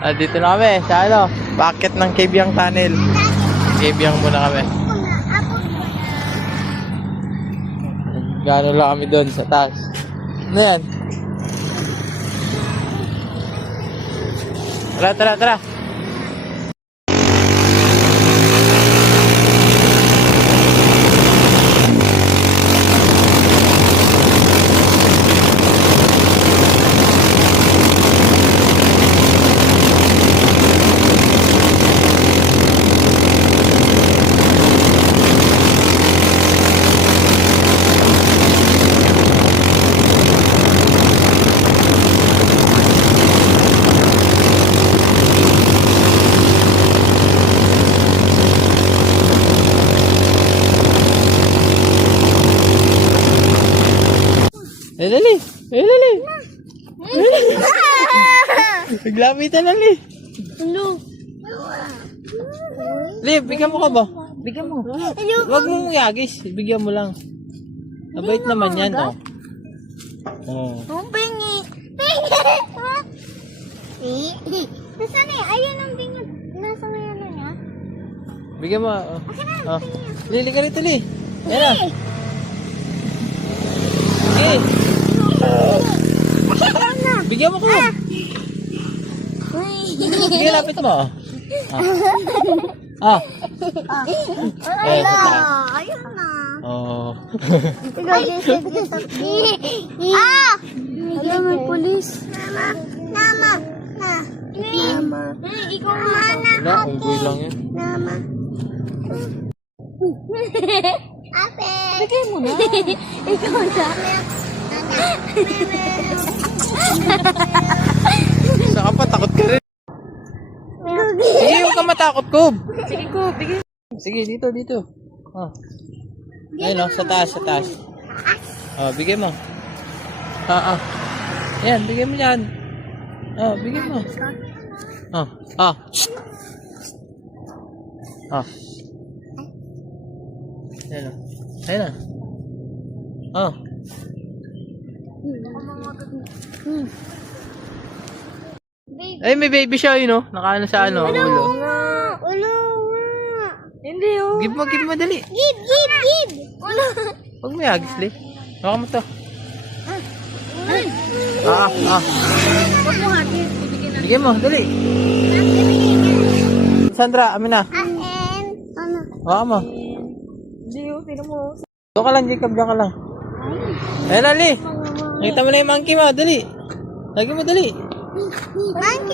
Dito na kami sa ano, bakit ng Cabyang Tunnel. Cabyang muna kami. Gano'n lang kami doon sa taas. Ano yan? Tara, tara, tara. Dali. Dali. Naglapitan na, Li. Hello. Li, bigyan mo ka ba? Bigyan mo. Huwag mong yagis. Bigyan mo lang. Mabait naman yan, oh. Oh. Oh, bingi. Bingi. Nasaan na yan? Ayan ang bingi. Nasa na yan niya? Bigyan mo, oh. Oh. Li, ka rito, Li. Yan na. Okay. Bigyan mo ko. Bigyan, lapit mo. Ah. Ayun na. Oh. Hala, may pulis. Nama. Ikaw na. Wala, unggoy lang yun. Nama. Ape. Bigay mo na. Ikaw na. Isa ka pa, takot ka rin. Sige, huwag ka matakot, Kob. Sige ko, bigay. Sige, dito. Oh. Ayun, oh, sa taas. Oh, bigay mo. Yan, bigay mo yan. Oh, bigay mo. Oh. Ayun, oh. Ayun, oh. Ay, may baby siya, yun, oh. Nakaano sa ano, ulo. Ulo nga. Hindi, oh. Give mo, dali. Give. Ulo. Huwag mo yagis, Li. Baka mo to. Huwag mo hati. Ibigin na. Bigyan mo, dali. Sandra, amin na. Ano? Baka mo. Hindi, oh. Tino mo. Doon ka lang, Jacob. Diyan ka lang. Ayun na, Li. Nakita mo na yung monkey mo. Dali. Lagi mo, dali. Monkey.